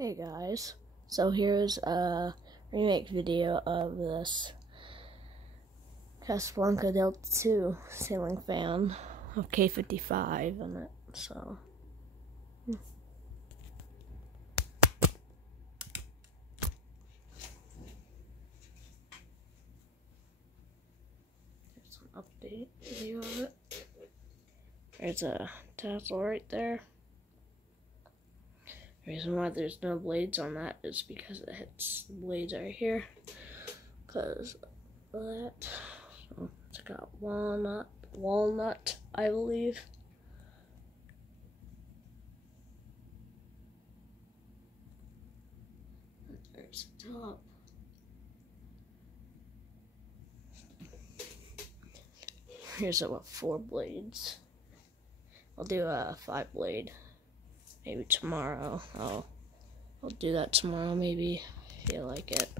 Hey guys, so here's a remake video of this Casablanca Delta 2 ceiling fan of K55 in it, so here's an update video of it. There's a tassel right there. The reason why there's no blades on that is because it hits the blades right here. Because of that. So it's got walnut, I believe. And there's the top. Here's what 4 blades. I'll do a 5 blade. Maybe tomorrow. I'll do that tomorrow, maybe. I feel like it.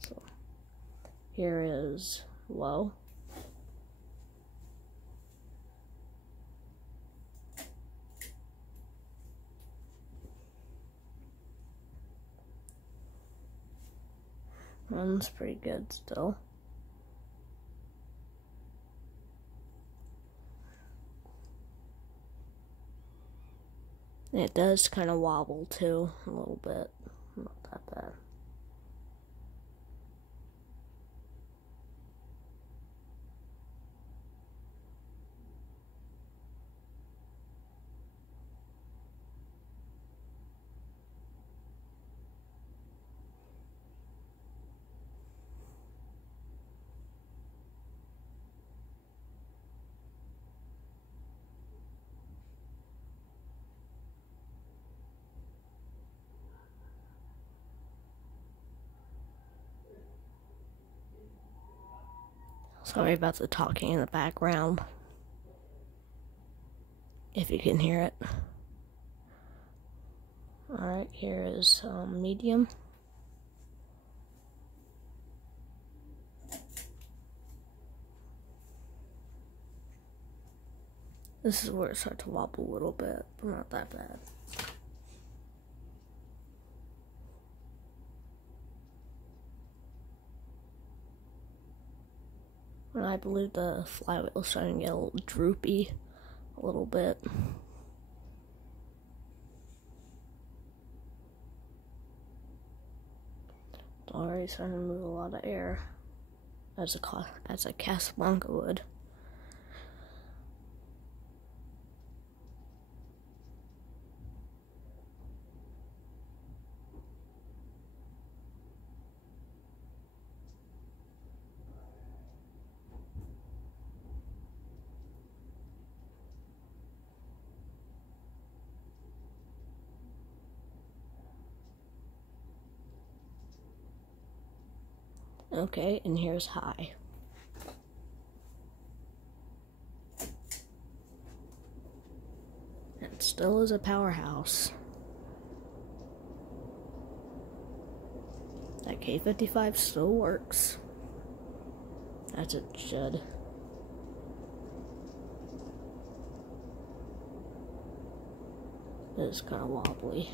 So here is low. Runs pretty good still. It does kind of wobble too, a little bit. Not that bad. Sorry about the talking in the background, if you can hear it. Alright, here is medium. This is where it starts to wobble a little bit, but not that bad. And I believe the flywheel is starting to get a little droopy, a little bit. It's already starting to move a lot of air, as a Casablanca would. Okay, and here's high. It still is a powerhouse. That K55 still works. As it should. It's kind of wobbly.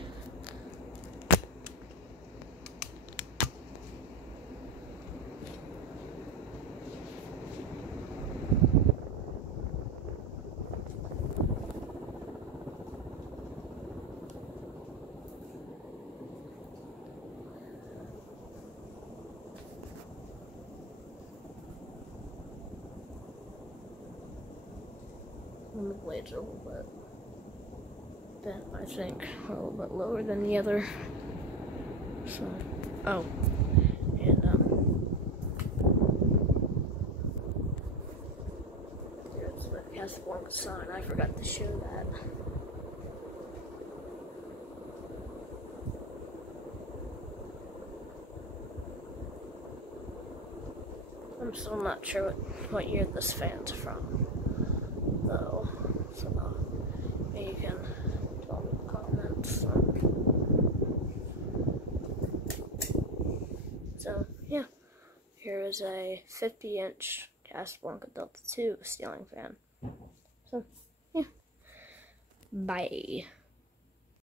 And the blades are a little bit bent, I think, a little bit lower than the other. So, oh, and there's the Casablanca sign. I forgot to show that. I'm still not sure what year this fan's from, though, so maybe you can tell me in the comments. So, yeah, here is a 50-inch Casablanca Delta 2 ceiling fan. So, yeah, bye.